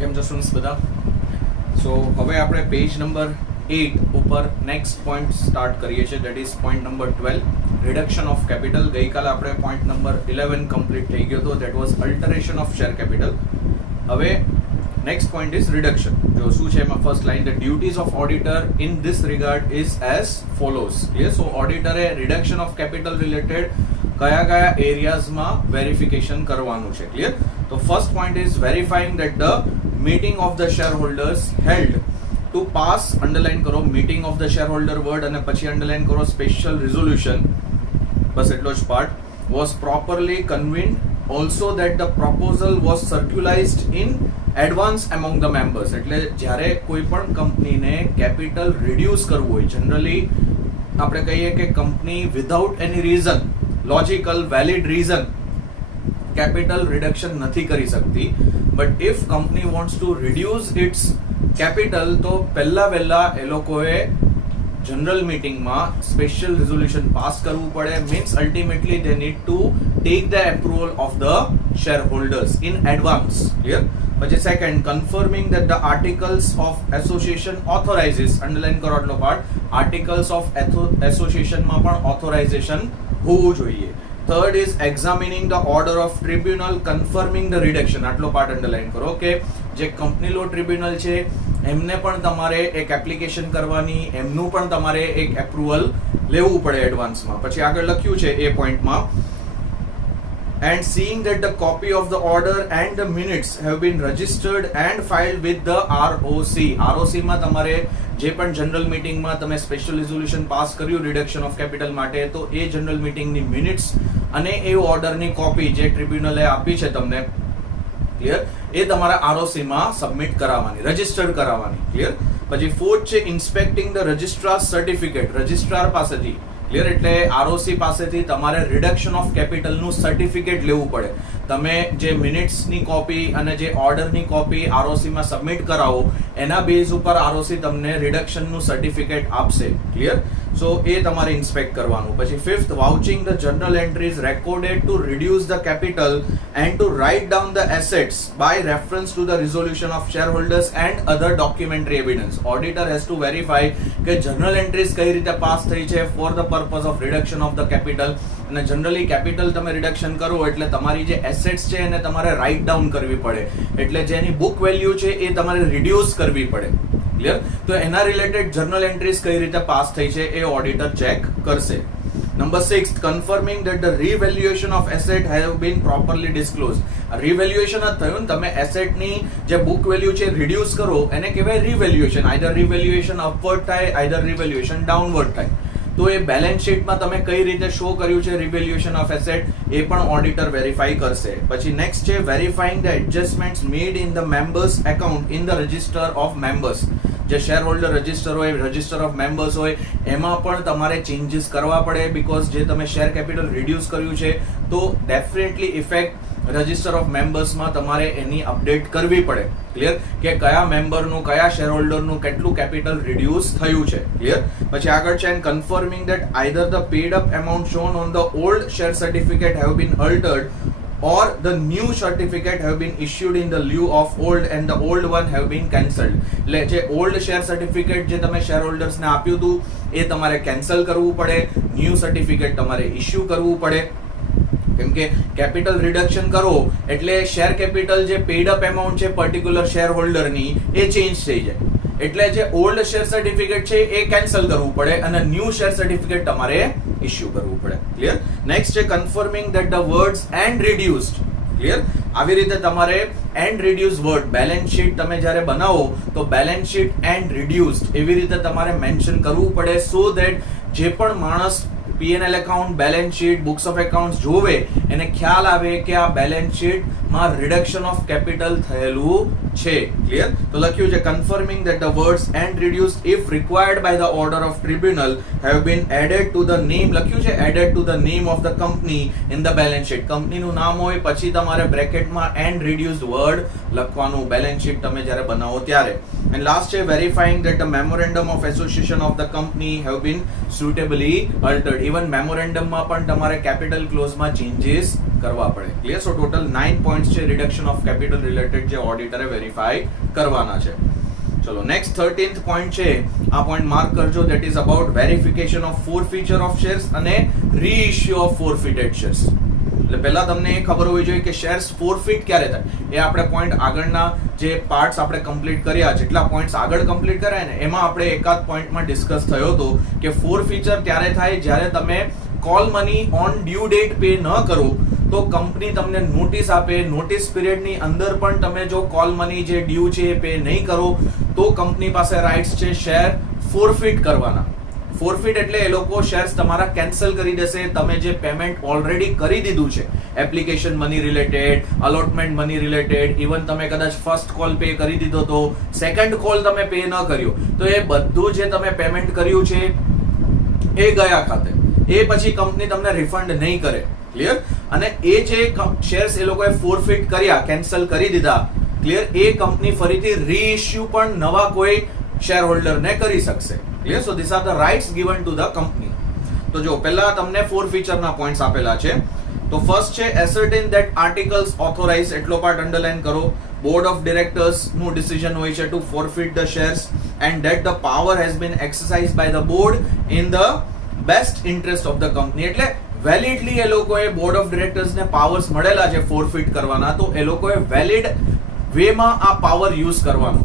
કેમ છો સ્ટુડન્ટ્સ બધા? સો હવે આપણે પેજ નંબર 8 ઉપર નેક્સ્ટ પોઈન્ટ સ્ટાર્ટ કરીએ છીએ, that is point number 12, reduction of capital. ગઈકાલે આપણે પોઈન્ટ નંબર 11 કમ્પ્લીટ થઈ ગયો હતો, that was alteration of share capital. હવે નેક્સ્ટ પોઈન્ટ ઇઝ રિડક્શન. જો શું છે એમાં first line, the duties of auditor in this regard is as follows. Clear? So ઓડિટરે રિડક્શન ઓફ કેપિટલ રિલેટેડ કયા કયા એરિયાઝમાં વેરિફિકેશન કરવાનું છે. ક્લિયર? તો first point is verifying that the meeting of the share holders held to pass, underline કરો meeting of the share holder word અને પછી અંડરલાઈન કરો સ્પેશિયલ રિઝોલ્યુશન, બસ એટલો જ part, was properly convened, also that the proposal was circularised in advance among the members. એટલે જ્યારે કોઈ પણ કંપનીને કેપિટલ રિડ્યુસ કરવું હોય, જનરલી આપણે કહીએ કે company without any reason, logical valid reason capital reduction નથી કરી શકતી. But if company wants to reduce its capital, તો વહેલા એ લોકોએ જનરલ મીટિંગમાં સ્પેશિયલ રિઝોલ્યુશન પાસ કરવું પડે. Means ultimately they need to take the approval of the share holders in advance. Clear? પછી second, confirming that the articles of association authorises, underline કરો આટલો part, articles of એસોસિએશનમાં પણ authorisation હોવું જોઈએ. Third is examining the order of tribunal confirming the reduction. આટલો part underline કરો કે જે કંપની લો ટ્રિબ્યુનલ છે એમને પણ તમારે એક એપ્લિકેશન કરવાની, એમનું પણ તમારે એક એપ્રુવલ લેવું પડે એડવાન્સમાં. પછી આગળ લખ્યું છે એ પોઈન્ટમાં, and seeing that the copy of the order and the minutes have been registered and filed with the ROC. ROC માં તમારે જે પણ જનરલ મીટિંગમાં તમે સ્પેશિયલ રિઝોલ્યુશન પાસ કર્યું રિડક્શન ઓફ કેપિટલ માટે, તો એ જનરલ મીટિંગની મિનિટ્સ અને એ ઓર્ડરની કોપી જે ટ્રિબ્યુનલે આપી છે તમને, ક્લિયર, એ તમારા ROC માં સબમિટ કરાવવાની, રજિસ્ટર્ડ કરાવવાની. ક્લિયર? પછી ફોર્થ છે ઇન્સ્પેક્ટિંગ ધ રજિસ્ટ્રાર સર્ટિફિકેટ. રજિસ્ટ્રાર પાસેથી, ક્લિયર, એટલે ROC પાસેથી તમારે રિડક્શન ઓફ કેપિટલનું સર્ટિફિકેટ લેવું પડે. તમે જે મિનિટ્સની કોપી અને જે ઓર્ડરની કોપી ROC માં સબમિટ કરાવો, એના બેઝ ઉપર ROC તમને રિડક્શનનું સર્ટિફિકેટ આપશે. ક્લિયર? સો એ તમારે ઇન્સ્પેક્ટ કરવાનું. પછી fifth, vouching the journal entries recorded to reduce the capital and to write down the assets by reference to the resolution of share holders and other documentary evidence. Auditor has to verify કે journal entries કઈ રીતે pass થઈ છે for the purpose of reduction of the capital. અને generally capital તમે reduction કરો એટલે તમારી જે એસેટ્સ છે એને તમારે રાઇટ ડાઉન કરવી પડે, એટલે જેની બુક વેલ્યુ છે એ તમારે રિડ્યુસ કરવી પડે. ક્લિયર? તો એના રિલેટેડ જર્નલ એન્ટ્રીઝ કઈ રીતે પાસ થઈ છે એ ઓડિટર ચેક કરશે. Number 6, confirming that the revaluation of asset have been properly disclose. Revaluation જ થયું ને, તમે એસેટની જે બુક વેલ્યુ છે રિડ્યુસ કરો એને કહેવાય રીવેલ્યુએશન. આઈધર રીવેલ્યુએશન અપવર્ડ થાય, આઈધર રીવેલ્યુએશન ડાઉનવર્ડ થાય. તો એ બેલેન્સ શીટમાં તમે કઈ રીતે શો કર્યું છે રિવેલ્યુએશન ઓફ એસેટ, એ પણ ઓડિટર વેરીફાઈ કરશે. પછી નેક્સ્ટ છે verifying the adjustments made in the members account in the register of members. જે શેર હોલ્ડર રજિસ્ટર હોય, રજિસ્ટર ઓફ મેમ્બર્સ હોય, એમાં પણ તમારે ચેન્જીસ કરવા પડે. બીકોઝ જે તમે શેર કેપિટલ રિડ્યુસ કર્યું છે તો ડેફિનેટલી ઇફેક્ટ રજિસ્ટર ઓફ મેમ્બર્સમાં તમારે એની અપડેટ કરવી પડે. ક્લિયર? કે કયા મેમ્બરનું, કયા શેર હોલ્ડરનું કેટલું કેપિટલ રિડ્યુસ થયું છે. ક્લિયર? પછી આગળ છે confirming that either the paid up amount shown on the old share certificate have been altered or the new certificate have been issued in the lieu of old and the old one have been cancelled. એટલે જે old share certificate જે તમે share હોલ્ડર્સને આપ્યું હતું એ તમારે cancel કરવું પડે, new certificate તમારે ઇશ્યુ કરવું પડે. કેમ કે કેપિટલ રિડક્શન કરો એટલે શેર કેપિટલ જે પેડ અપ એમાઉન્ટ છે પર્ટિક્યુલર શેર હોલ્ડરની એ ચેન્જ થઈ જાય. એટલે જે ઓલ્ડ શેર સર્ટિફિકેટ છે એ કેન્સલ કરવું પડે અને ન્યૂ શેર સર્ટિફિકેટ તમારે ઇશ્યુ કરવું પડે. ક્લિયર? નેક્સ્ટ છે confirming that the words and reduced. Clear? આવી રીતે તમારે and reduce word, balance sheet તમે જ્યારે બનાવો તો બેલેન્સ શીટ એન્ડ રિડ્યુસ્ડ એવી રીતે તમારે મેન્શન કરવું પડે, સો ધેટ જે પણ માણસ P&L account, balance sheet, books of accounts જોવે એને ખ્યાલ આવે કે આ બેલેન્સ શીટમાં રિડક્શન ઓફ કેપિટલ થયેલું છે. ક્લિયર? તો લખ્યું છે confirming that the words and reduced if required by the order of tribunal have been added to the name. લખ્યું છે added to the name of the company in the balance sheet. કંપનીનું નામ હોય પછી તમારે બ્રેકેટમાં એન્ડ રિડ્યુસ્ડ વર્ડ લખવાનું balance sheet તમે જ્યારે બનાવો ત્યારે. એન્ડ લાસ્ટ છે verifying that the memorandum of association of the company have been suitably altered. Even મેમોરેન્ડમમાં પણ તમારે કેપિટલ ક્લોઝમાં ચેન્જીસ કરવા પડે. ક્લિયર? સો ટોટલ 9 પોઈન્ટ્સ છે રિડક્શન ઓફ કેપિટલ રિલેટેડ જે ઓડિટરે વેરીફાઈ કરવાના છે. ચલો નેક્સ્ટ 13th પોઈન્ટ છે, આ પોઈન્ટ માર્ક કરજો. That is about verification of forfeiture of shares અને રીઇશ્યુ ઓફ ફોરફિટેડ શેર્સ. એટલે પહેલા તમને એ ખબર હોવી જોઈએ કે શેર્સ ફોરફિટ ક્યારે થાય. એ આપણે પોઈન્ટ આગળના જે પાર્ટ્સ આપણે કમ્પ્લીટ કર્યા, જેટલા પોઈન્ટ્સ આગળ કમ્પ્લીટ કર્યા ને એમાં આપણે એકાદ પોઈન્ટમાં ડિસ્કસ થયો હતો કે ફોરફીચર ત્યારે થાય જ્યારે તમે call money on due date pay ન કરો તો કંપની તમને નોટિસ આપે. નોટિસ પીરિયડની અંદર પણ તમે જો કોલ મની જે ડ્યુ છે એ પે નહીં કરો તો કંપની પાસે રાઇટ્સ છે શેર ફોરફિટ કરવાના. ફોરફિટ એટલે એ લોકો શેર્સ તમારા કેન્સલ કરી દેશે. તમે જે પેમેન્ટ ઓલરેડી કરી દીધું છે application money related, allotment money related, even તમે કદાચ ફર્સ્ટ કોલ પે કરી દીધો તો સેકન્ડ કોલ તમે પે ન કર્યો તો એ બધું જે તમે પેમેન્ટ કર્યું છે એ ગયા ખાતે. એ પછી કંપની તમને રિફંડ નહીં કરે. ક્લિયર? અને એ જે શેર્સ એ લોકોએ ફોરફિટ કર્યા, કેન્સલ કરી દીધા, ક્લિયર, એ કંપની ફરીથી રીઇશ્યુ પણ નવા કોઈ શેર હોલ્ડરને કરી શકશે. Clear? So this are the rights given to the company. તો જો પહેલા તમને ફોરફીચરના પોઈન્ટ્સ આપેલા છે. તો ફર્સ્ટ છે એસર્ટેન ધેટ આર્ટિકલ્સ ઓથોરાઇઝ, એટલો પાર્ટ અંડરલાઈન કરો. બોર્ડ ઓફ ડિરેક્ટર્સ નું ડિસિઝન હોય છે to forfeit the shares and that the power has been exercise by the board in the best interest of the company. એટલે validly એ લોકોએ board of ડિરેક્ટર્સને powers મળેલા છે forfeit કરવાના, તો એ લોકોએ વેલિડ વેમાં આ પાવર યુઝ કરવાનો.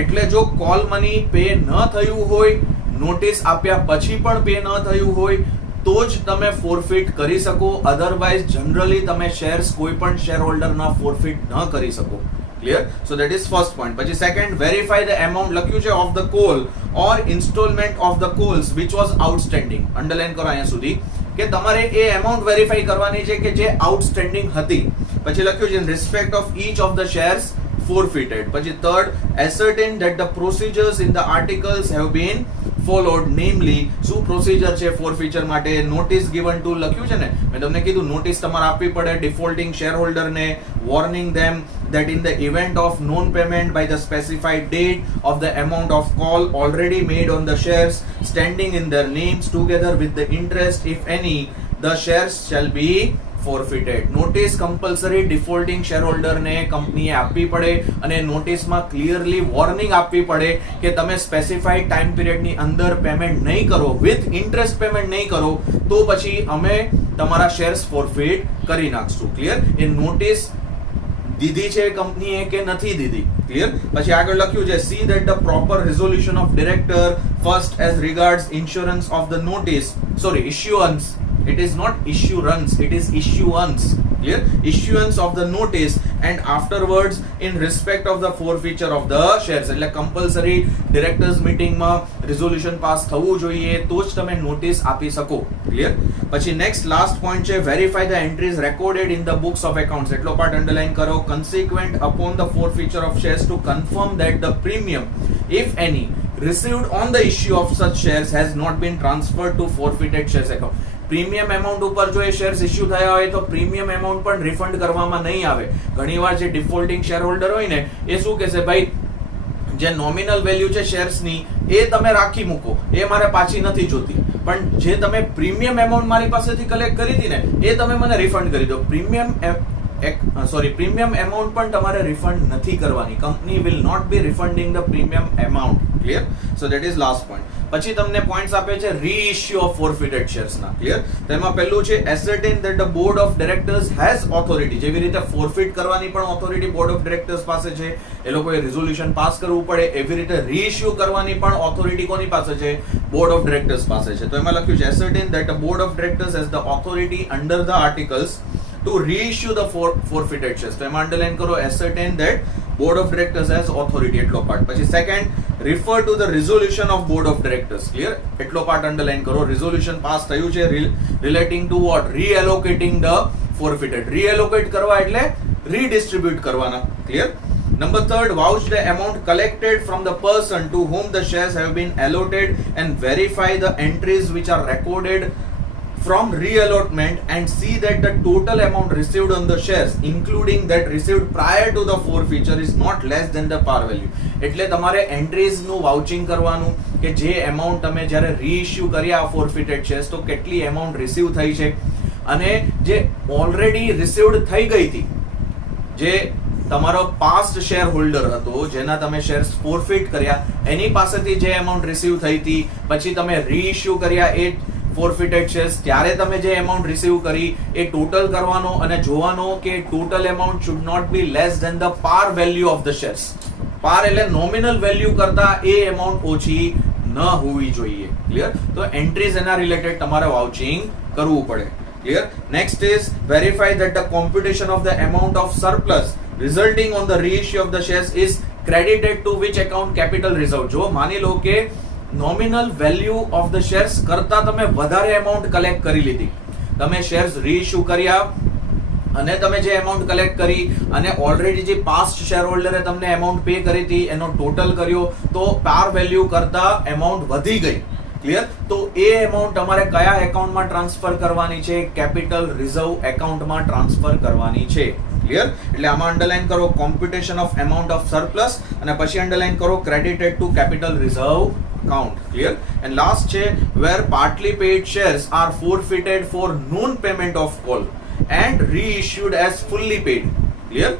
એટલે જો કોલ મની પે ન થયું હોય, નોટિસ આપ્યા પછી પણ પે ન થયું હોય તો જ તમે ફોરફિટ કરી શકો. અધરવાઇઝ જનરલી તમે શેર્સ કોઈ પણ શેર હોલ્ડરના ફોરફિટ ન કરી શકો. Clear? So that is first point. પછી સેકન્ડ, વેરીફાઈ ધ એમાઉન્ટ લખ્યું છે of the call or instalment of the calls which was outstanding. Underline કરો અહીંયા સુધી કે તમારે એ એમાઉન્ટ વેરીફાઈ કરવાની છે કે જે આઉટસ્ટેન્ડિંગ હતી. પછી લખ્યું છે in respect of inch of the shares forfeited. પછી third, ascertain that the procedures in the articles have been followed, namely શું પ્રોસિજર છે ફોરફીચર માટે. નોટિસ given to લખ્યું છે ને, મેં તમને કીધું નોટિસ તમારે આપવી પડે ડિફોલ્ટિંગ શેર હોલ્ડરને, warning them that in the event of non payment by the specified date of the amount of call already made on the shares standing in their names together with the interest if any, the shares shall be forfeited. Notice compulsory defaulting share હોલ્ડરને કંપનીએ આપવી પડે અને નોટિસમાં clearly warning આપવી પડે કે તમે specified time પિરિયડની અંદર પેમેન્ટ નહીં કરો, વિથ ઇન્ટરેસ્ટ પેમેન્ટ નહીં કરો તો પછી અમે તમારા શેર્સ ફોરફિટ કરી નાખશું. ક્લિયર? એ નોટિસ દીધી છે કંપનીએ કે નથી દીધી. ક્લિયર? પછી આગળ લખ્યું છે see that the proper resolution of director first as regards insurance of the notice, sorry issuance, it is not issuance, it is issuance. Clear? Issuance of the notice and afterwards in respect of the forfeiture of the shares. એટલે compulsory directors meeting માં resolution pass થવું જોઈએ તો જ તમે notice આપી શકો. Clear? પછી next last point છે verify the entries recorded in the books of accounts. એટલો પાર્ટ અંડરલાઈન કરો. Consequent upon the forfeiture of shares to confirm that the premium, if any, received on the issue of such shares has not been transferred to forfeited shares account. Premium amount ઉપર જો એ shares issue થયા હોય તો premium amount પણ refund કરવામાં નહીં આવે. ઘણીવાર જે ડિફોલ્ટિંગ શેર હોલ્ડર હોય ને એ શું કહેશે, ભાઈ જે નોમિનલ વેલ્યુ છે શેર્સની એ તમે રાખી મૂકો, એ મારે પાછી નથી જોતી, પણ જે તમે પ્રીમિયમ એમાઉન્ટ મારી પાસેથી કલેક્ટ કરી હતી ને એ તમે મને રિફંડ કરી દો. પ્રીમિયમ એમાઉન્ટ પણ તમારે રિફંડ નથી કરવાની. Company will not be refunding the premium amount. Clear? So that is last point. પછી તમને પોઈન્ટ્સ આપે છે રીઇશ્યુ ઓફ ફોરફિટેડ શેર્સ ના. ક્લિયર? તો એમાં પહેલું છે ascertain that the board of directors has authority. જેવી રીતે ફોરફિટ કરવાની પણ ઓથોરિટી બોર્ડ ઓફ ડિરેક્ટર્સ પાસે છે, એ લોકોએ રિઝોલ્યુશન પાસ કરવું પડે. એવી રીતે રીઇશ્યુ કરવાની પણ ઓથોરિટી કોની પાસે છે? બોર્ડ ઓફ ડિરેક્ટર્સ પાસે છે. તો એમાં લખ્યું છે ascertain that the board of directors has the authority under the articles to reissue the forfeited shares. તો એમાં અંડરલાઈન કરો ascertain that board of directors has authority, એટલો પાર્ટ. પછી second, refer to the resolution of board of directors. Clear? એટલો part underline કરો. Resolution pass થયું છે relating to what? reallocating the forfeited. reallocate કરવા એટલે redistribute કરવાના. Clear? Number third, vouch the amount collected from the person to whom the shares have been allotted and verify the entries which are recorded from reallotment and see that the total amount received on the shares including that received prior to the forfeiture is not less than the par value. એટલે તમારે entries નું vouching કરવાનું કે જે amount તમે જ્યારે રીઇશ્યુ કર્યા ફોરફિટેડ shares તો કેટલી એમાઉન્ટ રિસીવ થઈ છે અને જે ઓલરેડી રિસીવ્ડ થઈ ગઈ હતી જે તમારો પાસ્ટ શેર હોલ્ડર હતો જેના તમે શેર્સ ફોરફિટ કર્યા એની પાસેથી જે એમાઉન્ટ રિસીવ થઈ હતી પછી તમે રીઇશ્યુ કર્યા એ ફોરફિટેડ શેર્સ ત્યારે તમે જે એમાઉન્ટ રિસીવ કરી એ ટોટલ કરવાનો અને જોવાનો કે total amount should not be less than the par value of the shares. Par એટલે નોમિનલ વેલ્યુ કરતા એ એમાઉન્ટ ઓછી ન હોવી જોઈએ. ક્લિયર? તો એન્ટ્રીઝ એના રિલેટેડ તમારે વાઉચિંગ કરવું પડે. Clear? Next is verify that the computation of the amount of surplus resulting on the reissue of the shares is credited to which account? Capital reserve. જો માની લો કે nominal value of the shares કરતા તમે વધારે amount collect કરી લીધી, તમે shares રીઇશ્યુ કર્યા અને તમે જે એમાઉન્ટ કલેક્ટ કરી અને ઓલરેડી જે પાસ્ટ શેર હોલ્ડરે તમને એમાઉન્ટ પે કરી હતી એનો ટોટલ કર્યો તો પાર વેલ્યુ કરતા એમાઉન્ટ વધી ગઈ. ક્લિયર? તો એ એમાઉન્ટ તમારે કયા એકાઉન્ટમાં ટ્રાન્સફર કરવાની છે? કેપિટલ રિઝર્વ એકાઉન્ટમાં ટ્રાન્સફર કરવાની છે. ક્લિયર? એટલે આમાં અંડરલાઈન કરો computation of amount of surplus અને પછી અંડરલાઈન કરો credited to capital reserve account. Clear? And last છે where partly paid shares are forfeited for non-payment of call and reissued as fully paid. Clear?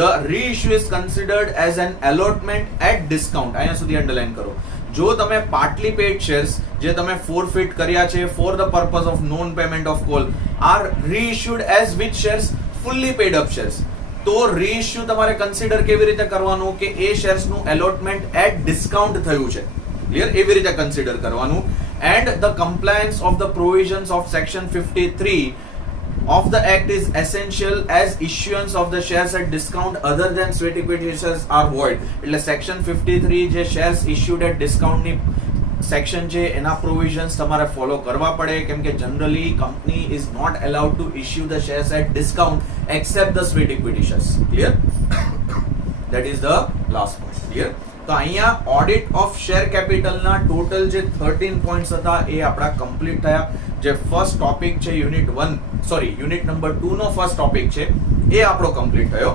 The reissue is considered as an allotment at discount. અહીંયા સુધી underline કરો. જો તમે partly pad shares જે તમે forfeit કર્યા છે for the purpose of non payment of call are reissued as which shares? Fully paid up shares. તો રીઇશ્યુ તમારે કન્સિડર કેવી રીતે કરવાનું કે એ શેર્સ નું એલોટમેન્ટ એટ ડિસ્કાઉન્ટ થયું છે. ક્લિયર? એવી રીતે કન્સિડર કરવાનું. And the compliance of the provisions of section 53 of the act is essential as issuance of the shares at discount other than sweat equity shares are void. એટલે section 53 જે shares issued at discount ની section છે એના provisions તમારે follow કરવા પડે કેમ કે generally company is not allowed to issue the shares at discount except the sweat equity shares. Clear? That is the last point. Clear? તો અહીંયા ઓડિટ ઓફ શેર કેપિટલના ટોટલ જે 13 પોઈન્ટ્સ હતા એ આપણા કમ્પ્લીટ થયા. જે ફર્સ્ટ ટોપિક છે યુનિટ નંબર 2 નો ફર્સ્ટ ટોપિક છે એ આપણો કમ્પ્લીટ થયો.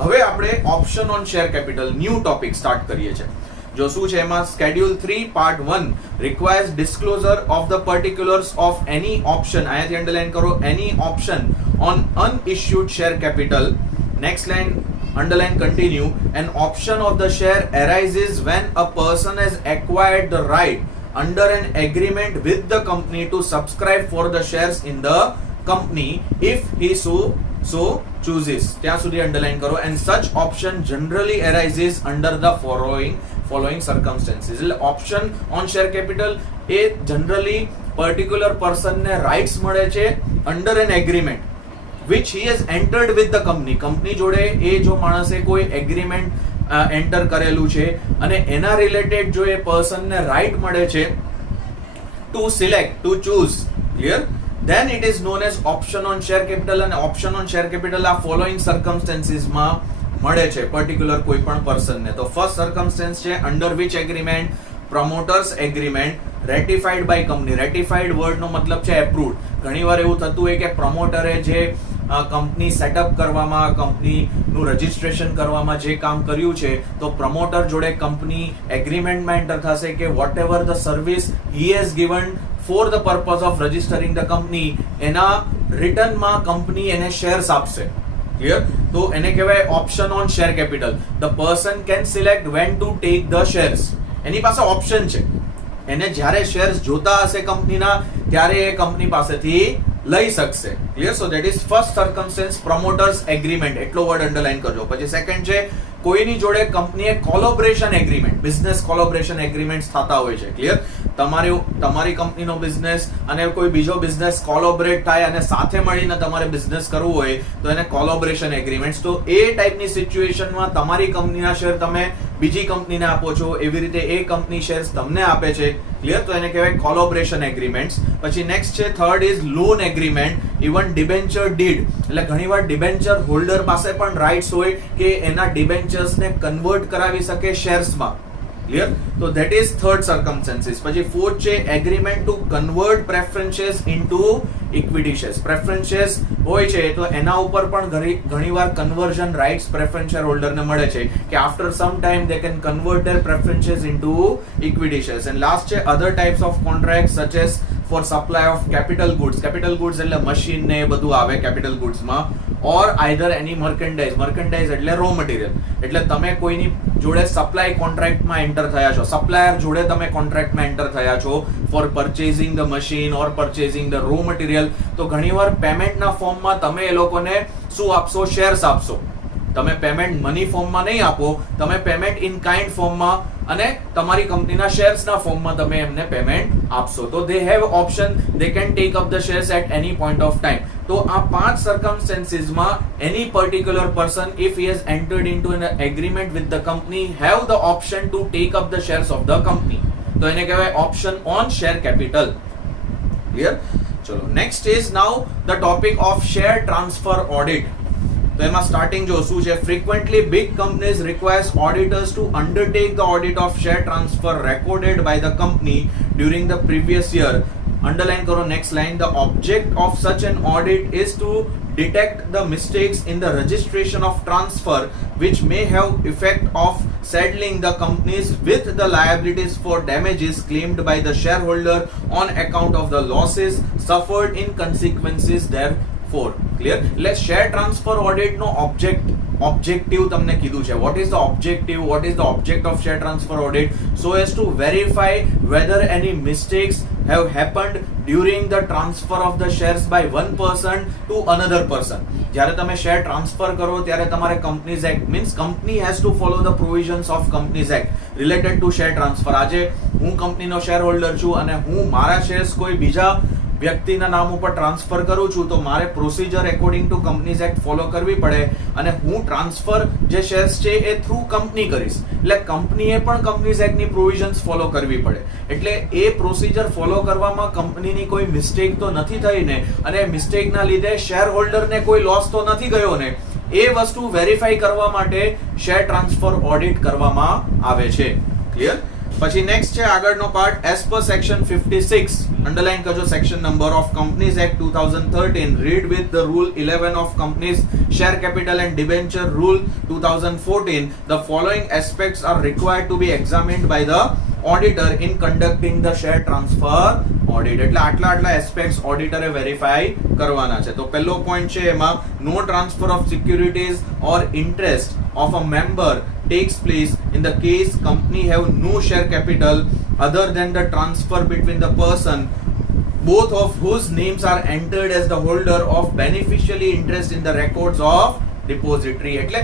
હવે આપણે option on share capital new topic start કરીએ છીએ. જો શું છે એમાં schedule 3 part 1 requires disclosure of the particulars of any option. અહીંયાથી અંડરલાઈન કરો any option on unissued share capital. Next line underline continue. An option of the share arises when a person has acquired the right under an agreement with the company to subscribe for the shares in the company if he so chooses. ત્યાં સુધી underline કરો. And such option generally arises under the following circumstances. એટલે option on share capital એ generally particular પર્સનને rights મળે છે under an agreement which he has entered with the company. Company જોડે એ જો માણસે કોઈ એગ્રીમેન્ટ એન્ટર કરેલું છે અને એના રિલેટેડ જો એ પર્સનને રાઇટ મળે છે to select to choose. Clear? then it is known as option on share capital. અને option on share capital આ ફોલોઈંગ સર્કમસ્ટેન્સીસમાં મળે છે પર્ટિક્યુલર કોઈ પણ પર્સનને. તો ફર્સ્ટ સર્કમસ્ટેન્સ છે under which agreement? Promoters agreement ratified by company. Ratified word નો મતલબ છે એપ્રુવડ. ઘણીવાર એવું થતું હોય કે પ્રમોટરે જે કંપની સેટઅપ કરવામાં કંપનીનું રજિસ્ટ્રેશન કરવામાં જે કામ કર્યું છે તો પ્રમોટર જોડે કંપની એગ્રીમેન્ટમાં એન્ટર થશે કે whatever the service he has given for the purpose of registering the company એના રિટર્નમાં કંપની એને શેર્સ આપશે. ક્લિયર? તો એને કહેવાય option on share capital. The person can select when to take the shares. એની પાસે ઓપ્શન છે. એને જ્યારે શેર્સ જોતા હશે કંપનીના ત્યારે એ કંપની પાસેથી લઈ શકશે. Clear? So that is first circumstance promoters agreement. એટલો વર્ડ અંડરલાઈન કરજો. પછી સેકન્ડ છે કોઈની જોડે કંપનીએ collaboration agreement business collaboration agreements થતા હોય છે. ક્લિયર? તમારી કંપનીનો બિઝનેસ અને કોઈ બીજો બિઝનેસ કોલોબરેટ થાય અને સાથે મળીને તમારે બિઝનેસ કરવું હોય તો એને કોલોબરેશન એગ્રીમેન્ટ્સ. તો એ ટાઈપની સિચ્યુએશનમાં તમારી કંપનીના શેર તમે બીજી કંપનીને આપો છો એવી રીતે એ કંપની શેર્સ તમને આપે છે. ક્લિયર? તો એને કહેવાય કોલોબરેશન એગ્રીમેન્ટ્સ. પછી નેક્સ્ટ છે third is loan agreement. Even debenture did એટલે ઘણીવાર ડિબેન્ચર હોલ્ડર પાસે પણ રાઇટ્સ હોય કે એના ડિબેન્ચર્સને કન્વર્ટ કરાવી શકે શેર્સમાં. ક્લિયર? તો ધેટ ઇઝ થર્ડ સર્કમસ્ટન્સીસ. પછી ફોર્થ છે agreement to convert preferences into equity shares. Preferences હોય છે તો એના ઉપર પણ ઘણીવાર કન્વર્ઝન રાઇટ્સ પ્રેફરન્સ શેર હોલ્ડરને મળે છે કે after some time they can convert their preferences into equity shares. And last છે other types of contract such as for supply of capital goods. Capital goods એટલે મશીન ને એ બધું આવે કેપિટલ ગુડ્સમાં. ઓર આઈધર એની મર્કન્ડાઇઝ. મર્કન્ડાઇઝ એટલે રો મટીરિયલ. એટલે તમે કોઈની જોડે સપ્લાય કોન્ટ્રાક્ટમાં એન્ટર થયા છો, સપ્લાયર જોડે તમે કોન્ટ્રાક્ટમાં એન્ટર થયા છો for purchasing the machine or purchasing the raw material. તો ઘણીવાર પેમેન્ટના ફોર્મમાં તમે એ લોકોને શું આપશો? શેર્સ આપશો. તમે પેમેન્ટ મની ફોર્મમાં નહીં આપો, તમે પેમેન્ટ ઇન કાઇન્ડ ફોર્મમાં અને તમારી કંપનીના શેર્સના ફોર્મમાં તમે એમને પેમેન્ટ આપશો. તો they have option, they can take up the shares at any point of time. તો આ 5 circumstancesમાં any particular person if he has entered into an agreement with the company have the option to take up the shares of the company. તો એને કહેવાય option on share capital. Clear? ચલો next is now the topic of share transfer audit. તો એમાં starting જો શું છે? Frequently big companies requires auditors to undertake the audit of share transfer recorded by the company during the previous year. Underline કરો next line. The object of such an audit is to detect the mistakes in the registration of transfer which may have effect of saddling the companies with the liabilities for damages claimed by the shareholder on account of the losses suffered in consequences therefore. Clear? એટલે share transfer audit નો objective તમને કીધું છે. What is the objective? What is the object of share transfer audit? So as to verify whether any mistakes have happened during the transfer of the shares by one person to another person. જ્યારે તમે share transfer કરો ત્યારે તમારે companies act means company has two follow the provisions of companies act related to share transfer. આજે હું કંપનીનો share holder છું અને હું મારા શેર્સ કોઈ બીજા વ્યક્તિના નામ ઉપર ટ્રાન્સફર કરું છું તો મારે procedure according to companies act follow કરવી પડે અને હું ટ્રાન્સફર જે શેર્સ છે એ થ્રુ કંપની કરીશ. એટલે કંપનીએ પણ કંપનીઝ એક્ટની પ્રોવિઝન્સ ફોલો કરવી પડે. એટલે એ પ્રોસિજર ફોલો કરવામાં કંપનીની કોઈ મિસ્ટેક તો નથી થઈ ને, અને મિસ્ટેકના લીધે શેર હોલ્ડરને કોઈ લોસ તો નથી ગયો ને, એ વસ્તુ વેરીફાઈ કરવા માટે શેર ટ્રાન્સફર ઓડિટ કરવામાં આવે છે. ક્લિયર? પછી નેક્સ્ટ છે આગળનો part. As per section 56 underline કરજો section number of companies act 2013 read with the rule 11 of companies share capital and debenture rule 2014 the following aspects are required to be examined by the auditor in conducting the share transfer audit. એટલે આટલા aspects ઓડિટરે verify કરવાના છે. તો પહેલો point છે એમાં no transfer of securities or interest of a member takes place in the case company have no share capital other than the transfer between the person both of whose names are entered as the holder of beneficiary interest in the records of depository. એટલે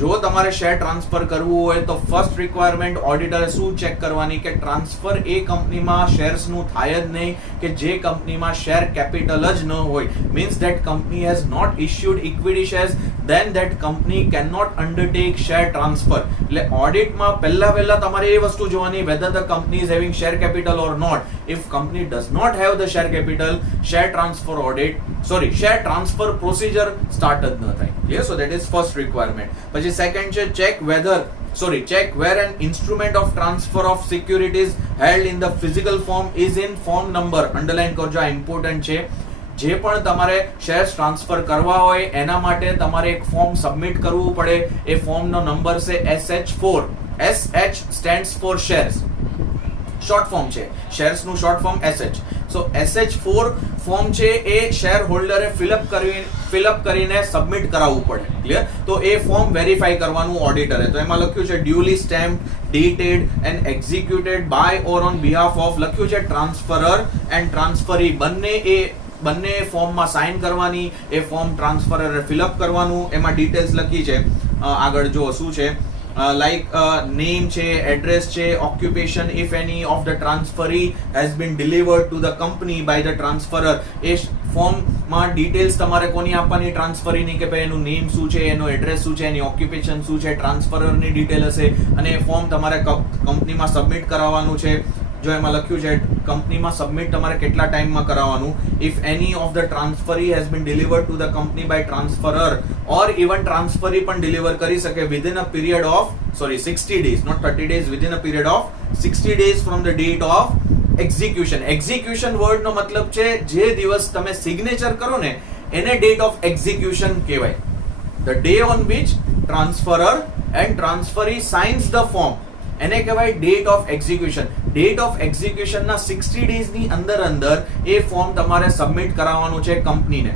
જો તમારે share transfer કરવું હોય તો first requirement ઓડિટરે શું check કરવાની કે transfer એ કંપનીમાં શેર્સનું થાય જ નહીં કે જે કંપનીમાં શેર કેપિટલ જ ન હોય. Means that company has not issued equity shares, then that company cannot undertake share transfer. એટલે ઓડિટમાં પહેલા તમારે એ વસ્તુ જોવાની whether the company is having share capital or not. If company does not have the share capital, share transfer procedure start જ ન થાય. Clear? So that is first requirement. પછી second છે check where an instrument of transfer of securities held in the physical form is in form number. Underline કરજો, આ important છે. જે પણ તમારે શેર્સ ટ્રાન્સફર કરવા હોય એના માટે તમારે એક ફોર્મ સબમિટ કરવું પડે. એ ફોર્મનો નંબર છે SH4. SH stands for shares. Short form છે શેર્સનું શોર્ટ ફોર્મ SH. સો SH4 ફોર્મ છે એ શેર હોલ્ડરે ફિલઅપ કરીને સબમિટ કરાવવું પડે. ક્લિયર? તો એ ફોર્મ વેરીફાઈ કરવાનું ઓડિટરે. તો એમાં લખ્યું છે duly stamped, dated and executed by or on behalf of. લખ્યું છે ટ્રાન્સફરર એન્ડ ટ્રાન્સફરી બંને ફોર્મમાં સાઇન કરવાની. એ ફોર્મ ટ્રાન્સફરરે ફિલઅપ કરવાનું. એમાં ડિટેલ્સ લખી છે. આગળ જો શું છે like name છે, address છે, occupation if any of the transferee has been delivered to the company by the transferor. એ ફોર્મમાં ડિટેલ્સ તમારે કોની આપવાની ટ્રાન્સફરીની કે ભાઈ એનું નેમ શું છે, એનો એડ્રેસ શું છે, એની ઓક્યુપેશન શું છે, ટ્રાન્સફરરની ડિટેલ હશે અને એ ફોર્મ તમારે કંપનીમાં સબમિટ કરાવવાનું છે. જો એમાં લખ્યું છે કંપનીમાં સબમિટ તમારે કેટલા ટાઈમમાં કરાવવાનું. If any of the transferee has been delivered to the company by transferor or even transferee પણ ડિલિવર કરી શકે within a period of 60 days, not 30 days, within a period of 60 days from the date of execution. execution word નો મતલબ છે જે દિવસ તમે signature કરો ને એને ડેટ ઓફ એક્ઝિક્યુશન કહેવાય. the day on which transferor and transferee signs the form એને કહેવાય date of execution. Date of execution ના 60 days ની અંદર એ ફોર્મ તમારે સબમિટ કરાવવાનું છે કંપનીને.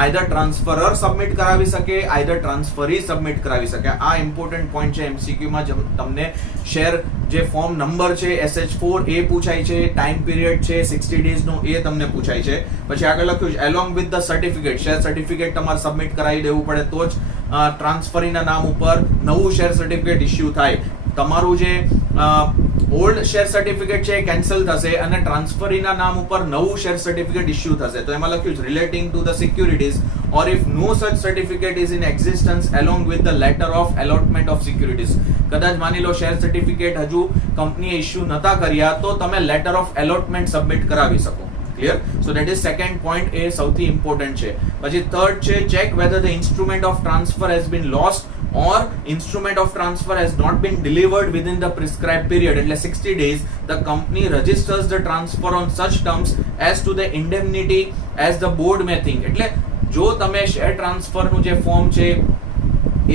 આઈધર ટ્રાન્સફરર સબમિટ કરાવી શકે, આઈધર ટ્રાન્સફરી સબમિટ કરાવી શકે. આ ઇમ્પોર્ટન્ટ પોઈન્ટ છે. MCQ માં તમને શેર જે ફોર્મ નંબર છે SH4 એ પૂછાય છે, ટાઈમ પીરિયડ છે 60 days નો એ તમને પૂછાય છે. પછી આગળ લખ્યું છે along with the certificate. Share certificate તમારે સબમિટ કરાવી દેવું પડે તો જ ટ્રાન્સફરીના નામ ઉપર નવું શેર સર્ટિફિકેટ ઇસ્યુ થાય. તમારું જે ઓલ્ડ શેર સર્ટિફિકેટ છે એ કેન્સલ થશે અને ટ્રાન્સફરીના નામ ઉપર નવું શેર સર્ટિફિકેટ ઇસ્યુ થશે. તો એમાં લખ્યું છે relating to the securities or if no such certificate is in existence along with the letter of allotment of securities. કદાચ માની લો શેર સર્ટિફિકેટ હજુ કંપનીએ ઇસ્યુ નતા કર્યા તો તમે લેટર ઓફ એલોટમેન્ટ સબમિટ કરાવી શકો. Clear? So that is second point, એ સૌથી ઇમ્પોર્ટન્ટ છે. પછી થર્ડ છે check whether the instrument of transfer has been lost or instrument of transfer has not been delivered within the prescribed period. એટલે 60 days the company registers the transfer on such terms as to the indemnity as the board may think. એટલે જો તમે share transfer નું જે form છે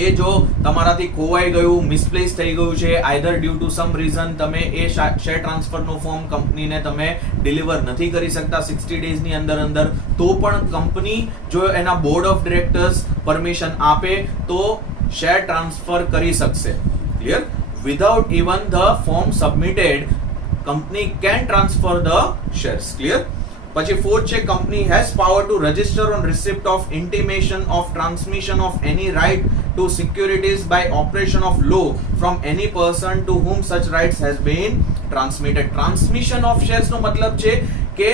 એ જો તમારાથી ખોવાઈ ગયું, મિસપ્લેસ થઈ ગયું છે, either due to some reason તમે એ શેર ટ્રાન્સફર નું ફોર્મ કંપનીને તમે ડિલિવર નથી કરી શકતા 60 days ની અંદર તો પણ કંપની જો એના બોર્ડ ઓફ ડિરેક્ટર્સ પરમિશન આપે તો શેર ટ્રાન્સફર કરી શકશે. Clear? Without even the form submitted company can transfer the shares. Clear? પછી ફોર્થ છે company has power to register on receipt of intimation of transmission of any right to securities by operation of law from any person to whom such rights has been transmitted. Transmission of shares નો મતલબ છે કે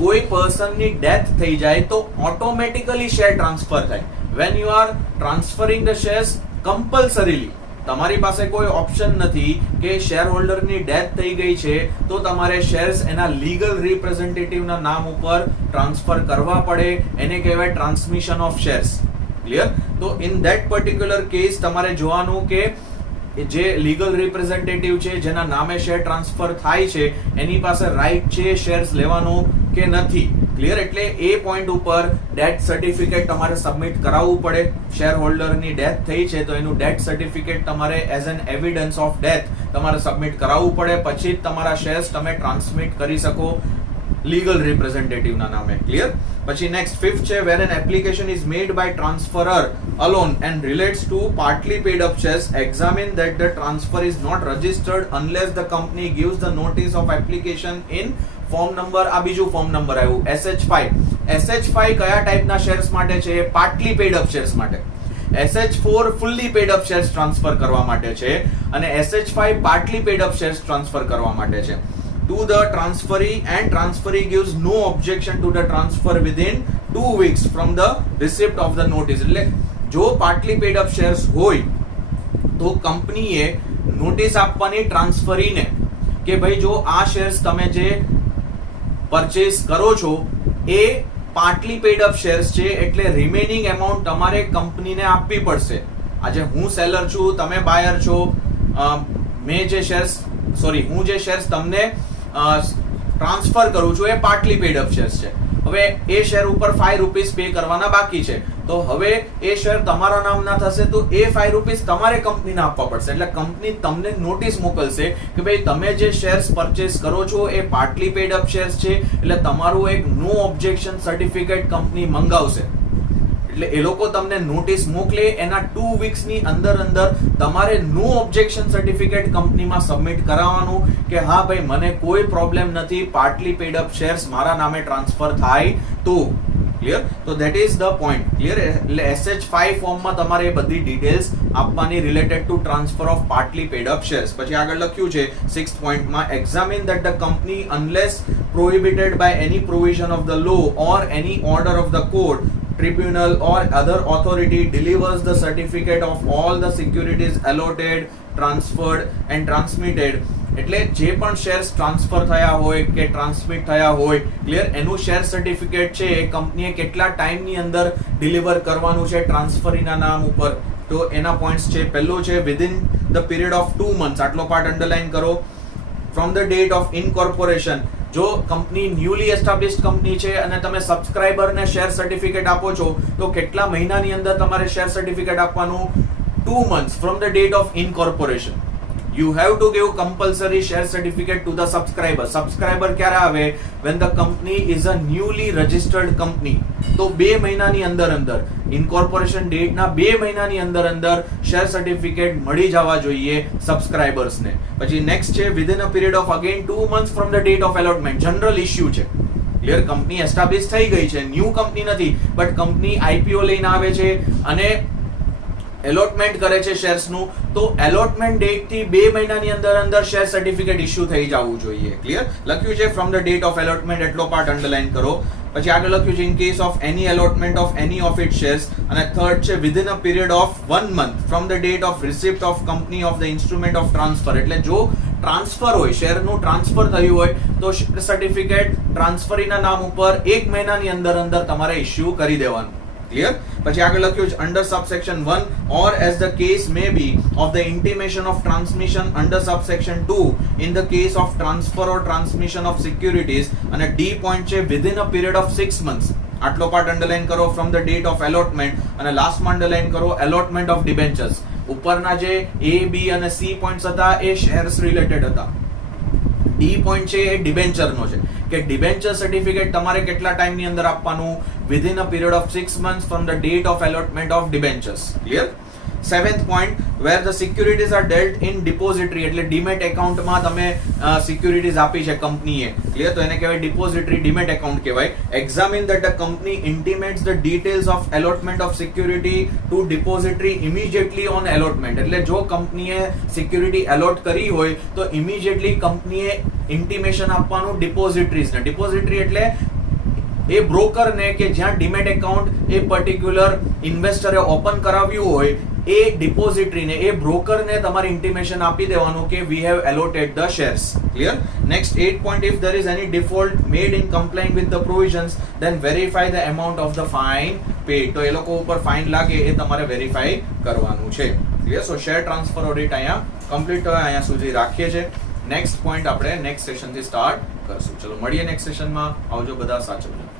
કોઈ પર્સનની death થઈ જાય તો automatically share transfer થાય. when you are transferring the shares compulsorily, તમારી પાસે કોઈ ઓપ્શન નથી કે શેર હોલ્ડરની ડેથ થઈ ગઈ છે તો તમારે શેર્સ એના લીગલ રિપ્રેઝેન્ટેટિવના નામ ઉપર ટ્રાન્સફર કરવા પડે. એને કહેવાય ટ્રાન્સમિશન ઓફ શેર્સ. ક્લિયર? તો ઇન ધેટ પર્ટિક્યુલર કેસ તમારે જોવાનું કે જે લીગલ રિપ્રેઝેન્ટેટિવ છે જેના નામે શેર ટ્રાન્સફર થાય છે એની પાસે રાઈટ છે શેર્સ લેવાનો કે નથી. ક્લિયર? એટલે એ પોઈન્ટ ઉપર ડેથ સર્ટિફિકેટ તમારે સબમિટ કરાવવું પડે. શેર હોલ્ડરની ડેથ થઈ છે તો એનું ડેથ સર્ટિફિકેટ તમારે as an evidence of death તમારે સબમિટ કરાવવું પડે. પછી જ તમારા શેર્સ તમે ટ્રાન્સમિટ કરી શકો લીગલ રિપ્રેઝેન્ટેટિવના નામે. ક્લિયર? પછી નેક્સ્ટ ફિફ્થ છે where an application is made by transferor alone and relates to partly paid up shares, examine that the transfer is not registered unless the company gives the notice of application in form number. આ બીજું form number આવ્યું SH5. SH5 કયા ટાઈપના shares માટે છે? Partly paid up shares માટે. SH4 fully paid up shares transfer કરવા માટે છે અને SH5 partly paid up shares transfer કરવા માટે છે. To the transferee and transferee gives no objection to the transfer within 2 weeks from the receipt of the notice. એટલે જો partly paid up shares હોય તો કંપનીએ નોટિસ આપવાની ટ્રાન્સફરીને કે ભાઈ જો આ શેર્સ તમે જે પરચેસ કરો છો એ પાર્ટલી પેડ અપ શેર્સ છે એટલે રિમેનિંગ એમાઉન્ટ તમારે કંપનીને આપવી પડશે. આજે હું સેલર છું, તમે બાયર છો, હું જે શેર્સ તમને ટ્રાન્સફર કરું છું એ પાર્ટલી પેડ અપ શેર્સ છે. હવે એ શેર ઉપર 5 રૂપીસ પે કરવાના બાકી છે તો હવે એ શેર તમારા નામના થશે તો એ 5 રૂપીસ તમારે કંપનીને આપવા પડશે. એટલે કંપની તમને નોટિસ મોકલશે કે ભાઈ તમે જે શેર્સ પરચેસ કરો છો એ પાર્ટલી પેડ અપ શેર્સ છે એટલે તમારું એક નો ઓબ્જેક્શન સર્ટિફિકેટ કંપની મંગાવશે. એટલે એ લોકો તમને નોટિસ મોકલે એના 2 વીક્સની અંદર તમારે નો ઓબ્જેક્શન સર્ટિફિકેટ કંપનીમાં સબમિટ કરાવવાનું કે હા ભાઈ મને કોઈ પ્રોબ્લેમ નથી, પાર્ટલી પેડ અપ શેર્સ મારા નામે ટ્રાન્સફર થાય તો. ક્લિયર? તો that is the point. Clear? એટલે SH5 ફોર્મમાં તમારે એ બધી ડિટેલ્સ આપવાની related to transfer of partly paid up shares. પછી આગળ લખ્યું છે 6th પોઈન્ટમાં examine that the company unless prohibited by any provision of the law or any order of the court, tribunal or other authority delivers the certificate of all the securities allotted, transferred and transmitted એટલે જે પણ shares transfer થયા હોય કે transmit થયા હોય, clear, એનું share certificate છે એ કંપનીએ કેટલા ટાઈમની અંદર ડિલિવર કરવાનું છે ટ્રાન્સફરીના નામ ઉપર, તો એના પોઈન્ટ્સ છે. પહેલું છે within the period of 2 months, આટલો પાર્ટ અંડરલાઈન કરો. ફ્રોમ ધ ડેટ ઓફ ઇનકોર્પોરેશન, જો કંપની ન્યુલી એસ્ટાબ્લિશ્ડ કંપની છે અને તમે સબસ્ક્રાઇબરને શેર સર્ટિફિકેટ આપો છો તો કેટલા મહિનાની અંદર તમારે શેર સર્ટિફિકેટ આપવાનું? 2 months from the date of incorporation. You have to give compulsory share certificate to the subscriber. Subscriber ક્યારે આવે? When the company is a newly registered company. તો 2 મહિનાની અંદર ઇન્કોર્પોરેશન ડેટના 2 મહિનાની અંદર શેર સર્ટિફિકેટ મળી જવા જોઈએ સબસ્ક્રાઇબર્સને. પછી નેક્સ્ટ છે within a period of again 2 months from the date of allotment. General issue છે, ક્લિયર, કંપની એસ્ટાબ્લિશ થઈ ગઈ છે, ન્યૂ કંપની નથી, બટ કંપની આઈપીઓ લઈને આવે છે અને એલોટમેન્ટ કરે છે શેર્સનું, તો એલોટમેન્ટ ડેટ થી 2 મહિનાની અંદર શેર સર્ટિફિકેટ ઇશ્યુ થઈ જવું જોઈએ. ક્લિયર, લખ્યું છે from the date of allotment, એટલો પાર્ટ અંડરલાઈન કરો. પછી આગળ લખ્યું છે in case of any allotment of any of it shares, અને થર્ડ છે within a period of 1 month from the date of receipt of company of the instrument of transfer. એટલે જો ટ્રાન્સફર હોય, શેરનું ટ્રાન્સફર થયું હોય તો શેર સર્ટિફિકેટ ટ્રાન્સફરીના નામ ઉપર 1 મહિનાની અંદર તમારે ઇશ્યુ કરી દેવાનું. ક્લિયર. પછી આગળ લખ્યું છે under subsection 1 or as the case may be of the intimation of transmission under subsection 2 in the case of transfer or transmission of securities. અને ડી પોઈન્ટ છે within a period of 6 months. આટલો part underline કરો from the date of allotment, અને લાસ્ટમાં underline કરો allotment of debentures. ઉપરના જે એ, બી અને સી પોઈન્ટ્સ હતા એ શેર્સ રિલેટેડ હતા. ડી પોઈન્ટ છે એ ડિબેન્ચરનો છે કે ડિબેન્ચર સર્ટિફિકેટ તમારે કેટલા ટાઈમની અંદર આપવાનું? Within a period of 6 months from the date of allotment of debentures. Clear. 7th point, where the securities are dealt in depository, એટલે ડીમેટ એકાઉન્ટમાં તમે સિક્યુરિટીઝ આપી છે કંપનીએ, ક્લિયર, તો એને કહેવાય ડિપોઝિટરી, ડીમેટ એકાઉન્ટ કહેવાય. Examine that the company intimates the details of allotment of security to depository immediately on allotment. એટલે જો કંપનીએ સિક્યુરિટી એલોટ કરી હોય તો ઇમિડિયેટલી કંપનીએ ઇન્ટિમેશન આપવાનું ડિપોઝિટરીઝને. ડિપોઝિટરી એટલે એ બ્રોકરને કે જ્યાં ડીમેટ એકાઉન્ટ એ પર્ટિક્યુલર ઇન્વેસ્ટરે ઓપન કરાવ્યું હોય એ ડિપોઝિટરીને, એ બ્રોકરને તમારે ઇન્ટિમેશન આપી દેવાનું કે we have allotted the shares. Clear. Next 8 point, if there is any default made in complying with the provisions, then verify the amount of the fine paid. તો એ લોકો ઉપર fine લાગે એ તમારે વેરીફાઈ કરવાનું છે. ક્લિયર. સો શેર ટ્રાન્સફર ઓડિટ અહીંયા complete અહીંયા સુધી રાખીએ છીએ. નેક્સ્ટ પોઈન્ટ આપણે નેક્સ્ટ સેશનથી સ્ટાર્ટ કરશું. ચલો મળીએ નેક્સ્ટ સેશનમાં. આવજો બધા, સાચવજો.